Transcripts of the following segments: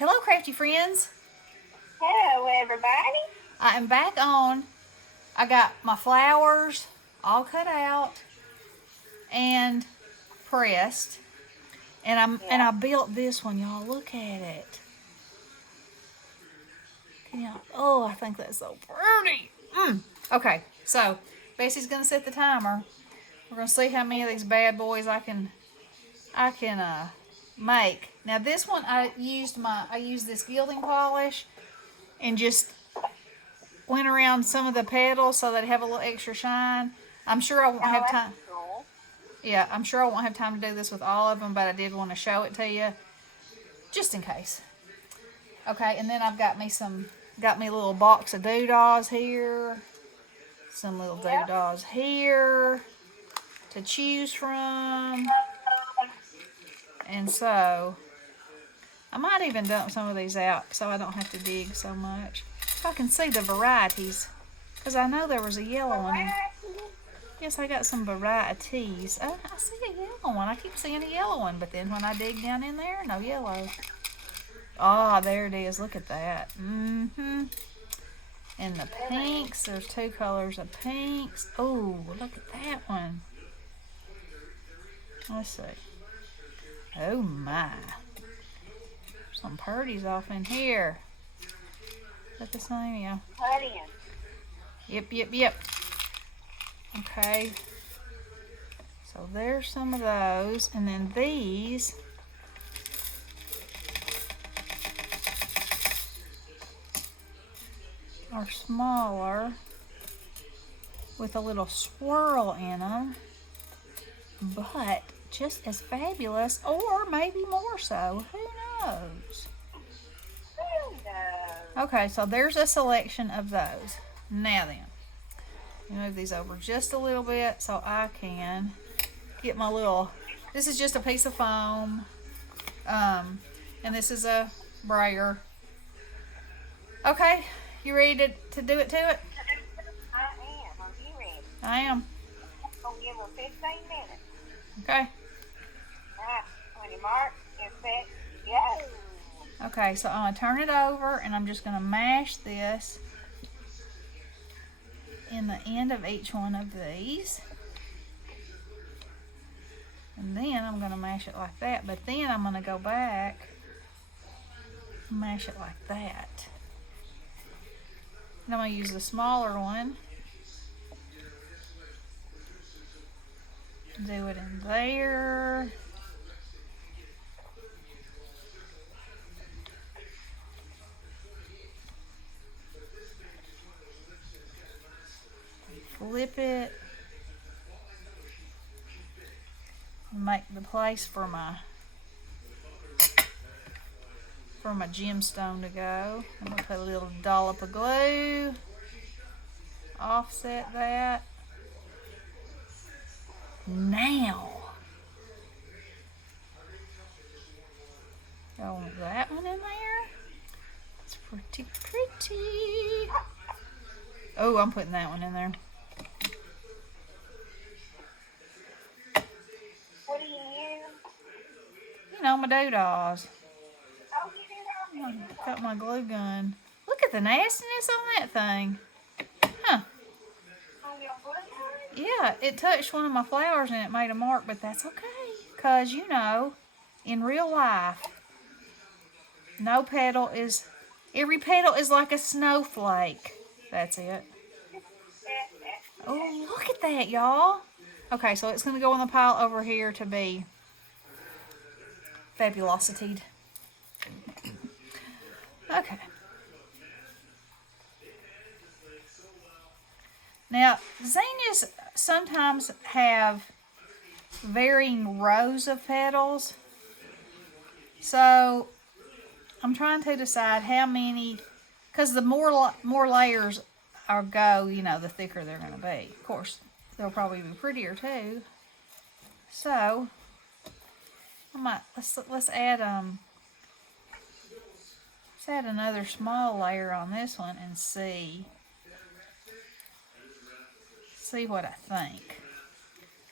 Hello, crafty friends. Hello, everybody. I am back on. I got my flowers all cut out and pressed, and I Yeah. built this one, y'all. Look at it. Can y'all? Oh, I think that's so pretty. Okay, so Bessie's gonna set the timer. We're gonna see how many of these bad boys I can make. Now this one I used this gilding polish and just went around some of the petals so they'd have a little extra shine. I'm sure I won't Oh, have that's time. cool. Yeah, I'm sure I won't have time to do this with all of them, but I did want to show it to you just in case. Okay, and then I've got me a little box of doodahs here, some little Yep. doodahs here to choose from, and so I might even dump some of these out so I don't have to dig so much. If I can see the varieties, because I know there was a yellow one in. Variety. Yes, I got some varieties. Oh, I see a yellow one. I keep seeing a yellow one, but then when I dig down in there, no yellow. Ah, there it is. Look at that. Mm-hmm. And the pinks, there's two colors of pinks. Oh, look at that one. Let's see. Oh my. Some purties off in here. Is that the same? Yeah. Putty. Yep. Okay. So there's some of those. And then these are smaller with a little swirl in them, but just as fabulous, or maybe more so. Who knows? Who knows? Okay, so there's a selection of those. Now then, let me move these over just a little bit so I can get my little. This is just a piece of foam, and this is a brayer. Okay, you ready to do it to it? I am. Are you ready? I am. I'll give her 15 minutes. Okay. Alright, on your mark, get set, go. Okay, so I'm going to turn it over and I'm just going to mash this in the end of each one of these. And then I'm going to mash it like that, but then I'm going to go back and mash it like that. And I'm going to use the smaller one. Do it in there. Flip it. Make the place for my gemstone to go. I'm going to put a little dollop of glue. Offset that. Now, I want that one in there. It's pretty. Oh, I'm putting that one in there. What do you use? You know, my doodahs. Oh, you do that. Got my glue gun. Look at the nastiness on that thing. Huh. On your blue card? Yeah, it touched one of my flowers and it made a mark, but that's okay. Because, you know, in real life, every petal is like a snowflake. That's it. Oh, look at that, y'all. Okay, so it's going to go in the pile over here to be fabulositied. Okay. Now, zinnias sometimes have varying rows of petals. So, I'm trying to decide how many, because the more layers go, you know, the thicker they're going to be. Of course, they'll probably be prettier too. So, let's add another small layer on this one and see what I think.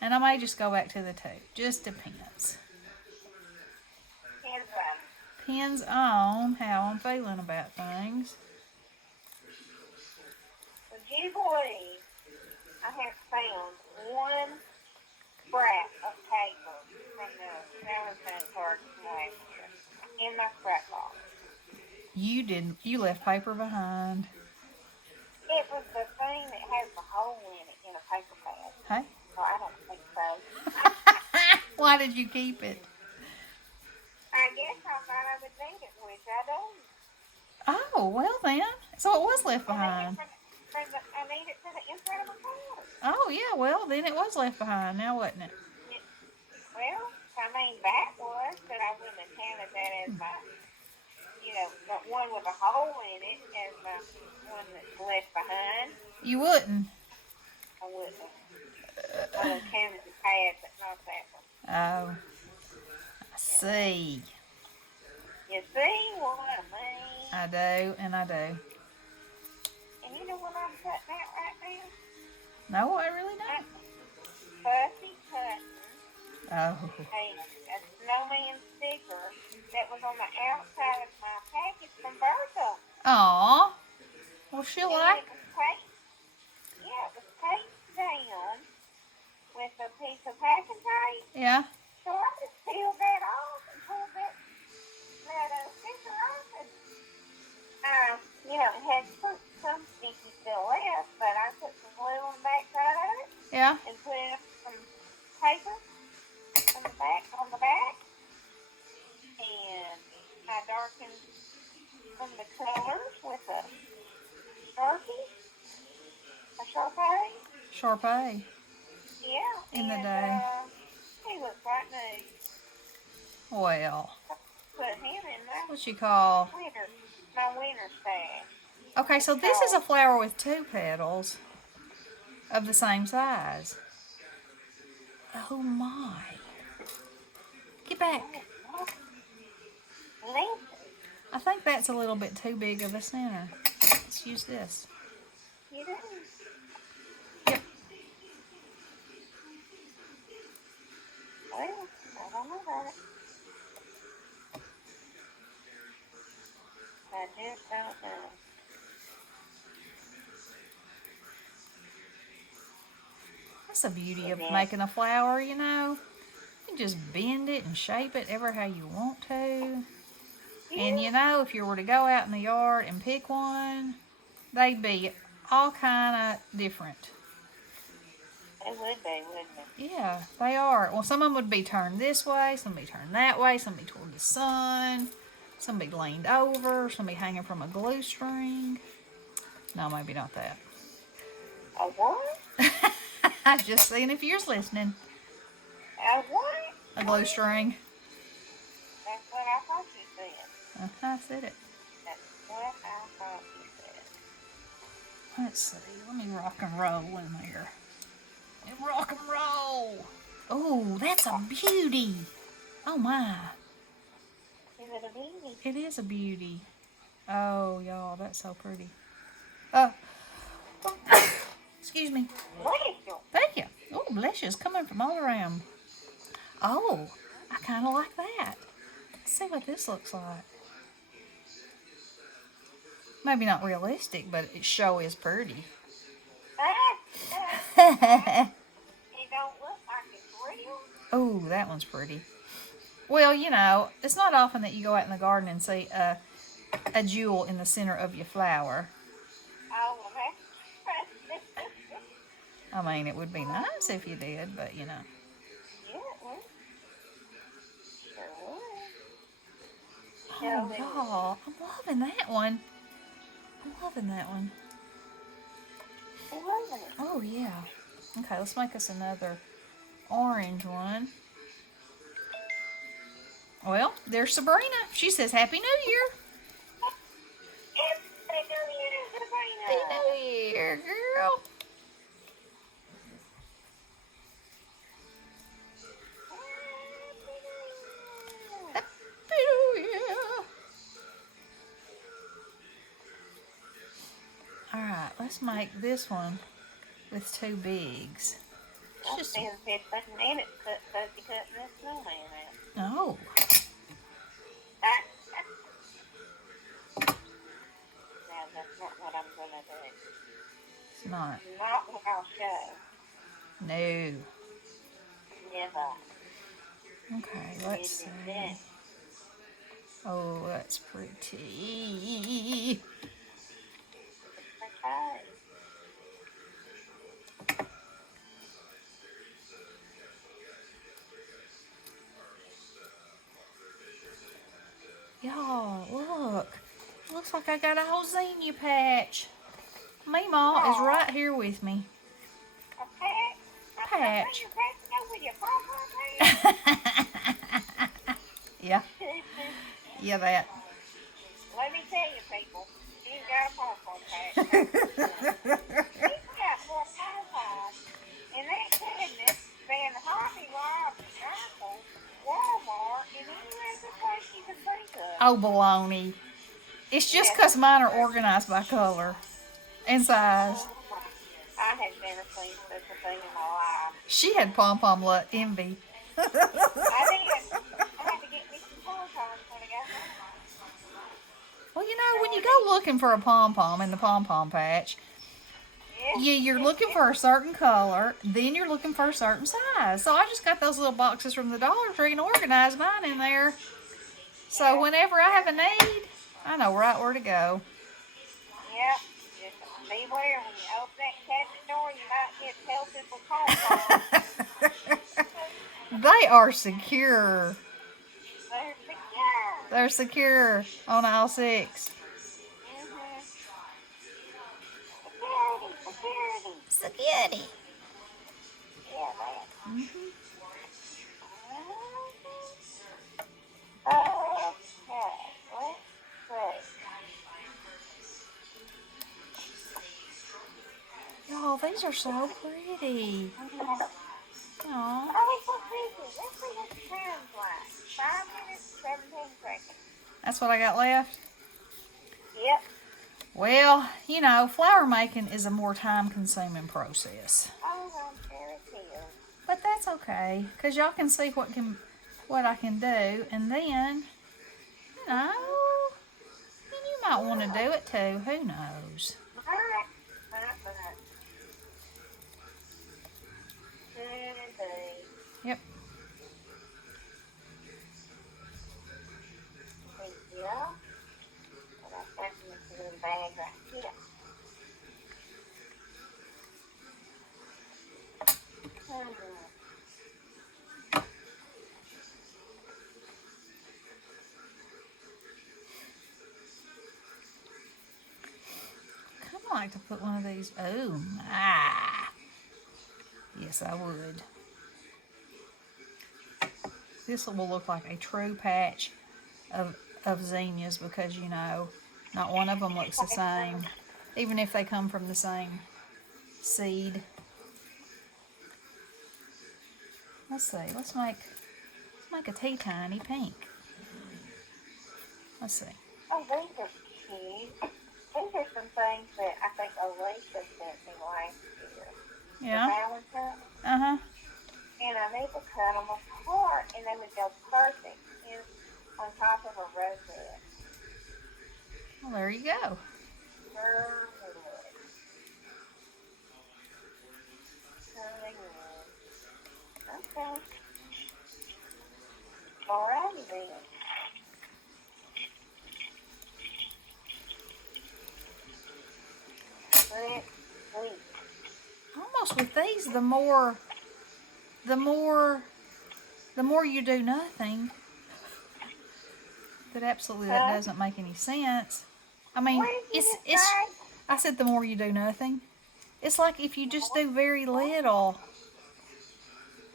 And I may just go back to the two. Just depends. depends on how I'm feeling about things. Would you believe I have found one scrap of paper from the Valentine's card from last year in my scrap box? You didn't. You left paper behind. It was the thing that has the hole in it in a paper pad. Hey. Well, I don't think so. Why did you keep it? I guess I thought I would need it, which I don't. Oh, well then. So it was left behind. I need it for the inside of my car. Oh, yeah, well, then it was left behind now, wasn't it? Well, I mean, that was, but I wouldn't have counted that as my, the one with a hole in it as my one that's left behind. You wouldn't? I wouldn't have. I would have counted the pad, but not that one. Oh, I see. You see what I mean? I do, and I do. And you know what I'm cutting out right now? No, I really don't. Fussy cutting Oh. a snowman sticker that was on the outside of my package from Bertha. Aw. Well, she'll like. It was taped down with a piece of packing tape. Yeah. So I just peeled that off and pulled that sticker off, and it had some sticky still left, but I put some glue on the back side of it. Yeah. And put in some paper on the back, and I darkened some of the colors with a Sharpie, a Sharpie. Sharpie. Yeah. In the day. He looks like me. Well. Put him in What you call? my winter stash. Okay, so this is a flower with 2 petals of the same size. Oh my. Get back. I think that's a little bit too big of a center. Let's use this. You do? Yep. Well, I don't know about it. I just don't know. That's the beauty of making a flower, you know. You can just bend it and shape it ever how you want to. And you know, if you were to go out in the yard and pick one, they'd be all kind of different. It would be, wouldn't it? Yeah, they are. Well, some of them would be turned this way, some would be turned that way, some would be toward the sun, some would be leaned over, some would be hanging from a glue string. No, maybe not that. A what? I'm just seeing if you're listening. A what? A glue string. That's what I thought you said. I said it. That's what I thought you said. Let's see. Let me rock and roll in there. And rock and roll. Oh, that's a beauty. Oh my. Is it a beauty? It is a beauty. Oh, y'all, that's so pretty. Excuse me. Bless you. Thank you. Oh, bless you. It's coming from all around. Oh, I kind of like that. Let's see what this looks like. Maybe not realistic, but it sure is pretty. It don't look like it's real. Oh, that one's pretty. Well, you know, it's not often that you go out in the garden and see a jewel in the center of your flower. Oh, well, I mean, it would be nice if you did, but you know. yeah, it would. Sure would. Oh, y'all, I'm loving that one. I'm loving that one. It wasn't it? Oh, yeah. Okay, let's make us another orange one. Well, there's Sabrina. She says, Happy New Year. Happy New Year, Sabrina. Happy New Year, girl. Happy New Year. All right, let's make this one with 2 bigs. Just been 15 minutes cutting this snowman out. Oh. not. Not without show. No. Never. Okay, let's see. Oh, that's pretty. Okay. Y'all, look. Looks like I got a whole zinnia patch. Meemaw is right here with me. A patch? Patch. You're patching over your pom-pom patch? Yeah. Yeah, that. Let me tell you, people, he's got a pom-pom patch. He's got more pom-poms in that cabinet than Hobby Lobby, Apple, Walmart, and any other place you can think of. Oh, baloney. It's just because mine are organized by color and size. I have never seen such a thing in my life. She had pom-pom envy. I did. I had to get me some pom-poms when I got home. Well, you know, when you go looking for a pom-pom in the pom-pom patch, you're looking for a certain color, then you're looking for a certain size. So I just got those little boxes from the Dollar Tree and organized mine in there. So whenever I have a need, I know right where to go. Yep. Just beware when you open that cabinet door, you might get pelted with pom-poms. They are secure. They're secure. They're secure on aisle 6. Security. Yeah, man. Mm-hmm. Okay, let's see. Oh, these are so pretty. Aww. Oh, it's so pretty. Let's see what the time's like. 5 minutes, 17 seconds. That's what I got left? Yep. Well, you know, flower making is a more time-consuming process. Oh, I'm sure it is. But that's okay, because y'all can see what I can do, and then, you know, then you might want to do it too. Who knows? Alright. Yep. Yeah. And I stuck in this little bag right here. Kind of like to put one of these. Oh my! Yes, I would. This will look like a true patch of zinnias because, you know, not one of them looks the same, even if they come from the same seed. Let's see. Let's make a tea tiny pink. Let's see. Oh, these are cute. These are some things that I think Alicia sent me last year. Yeah. Valentine. Uh-huh. And I need to cut them apart, and they would go perfect on top of a rosette. Well, there you go. Okay. Alrighty then. Almost with these, the more you do nothing. But absolutely, that doesn't make any sense. I mean, it's. I said the more you do nothing. It's like if you just do very little,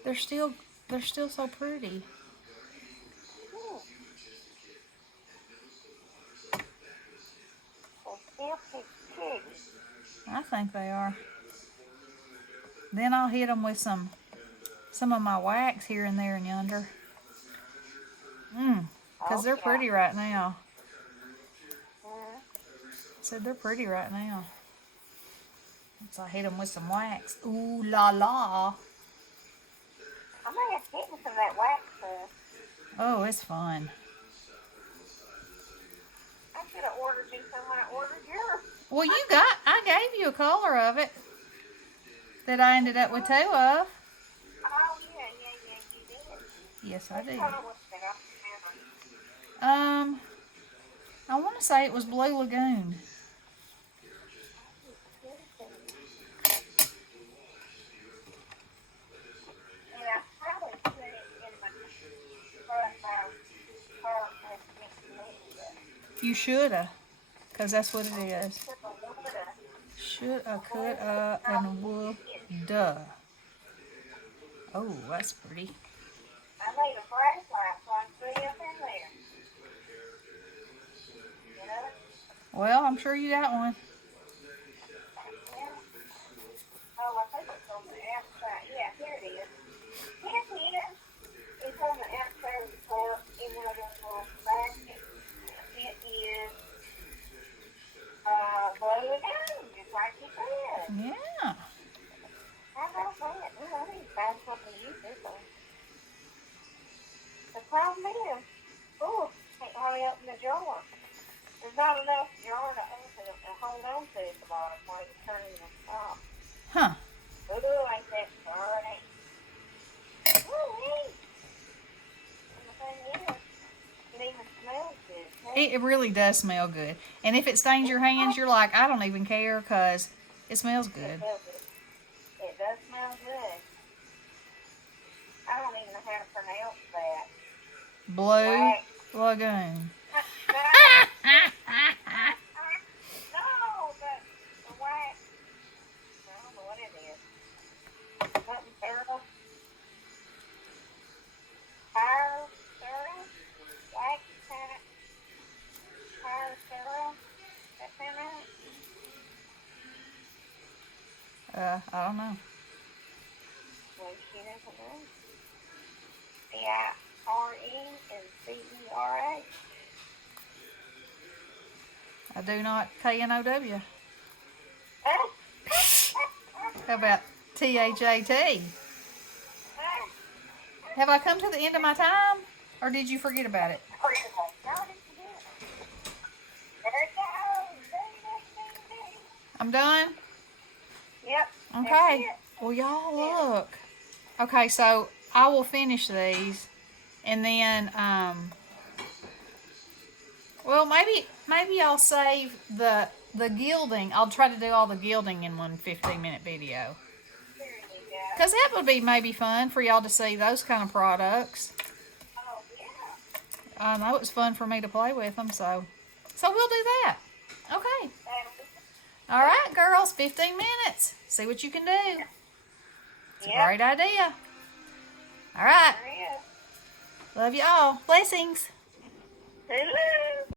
they're still so pretty. I think they are. Then I'll hit them with some of my wax here and there and yonder. Because they're pretty right now. Said they're pretty right now. So I hit them with some wax. Ooh la la. I may have to get me some of that wax stuff. Oh, it's fun. I should have ordered you some when I ordered yours. Well, I gave you a color of it that I ended up with 2 of. Oh, yeah, you did. Yes, I What did. color was it? I don't remember. I want to say it was Blue Lagoon. And I probably put it in my front car with Misty. You shoulda, 'cause that's what it is. Took a little bit of Shoulda, coulda, and woulda. Oh, that's pretty. I made a flashlight so I can see up in there. You know? Well, I'm sure you got one. Yeah. Oh, I think it's on the outside. Yeah, here it is. Yes, it is. It's on the outside of the car in one of those little baskets. It is blue lagoon, just like you said. Yeah. How about that? Well, I need to find something to use this on. The problem is, can't hardly open the drawer. There's not enough jar to open it and hold on to at the bottom while you're turning the top. Huh. Ooh, ain't that pretty? Woo-wee! And the thing is, it even smells good, too. It really does smell good. And if it stains your hands, you're like, I don't even care, 'cause it smells It good. does it. It does smell good. I don't even know how to pronounce that. Blue Wax. Lagoon. No, the wax. I don't know what it is. Something thorough. Fire thorough. Wax kind of. Fire thorough. That sound right? I don't know. Well, she doesn't know. Fire and Cera. I do not KNOW. How about THAT? Have I come to the end of my time? Or did you forget about it? I'm done? Yep. Okay. Well, y'all look. Okay, so I will finish these, and then well, maybe I'll save the gilding. I'll try to do all the gilding in one 15-minute video, There you go. because that would be maybe fun for y'all to see those kind of products. Oh, yeah. I know it's fun for me to play with them, so we'll do that. Okay. All right, girls, 15 minutes. See what you can do. It's a great idea. All right. There is. Love you all. Blessings. Hello.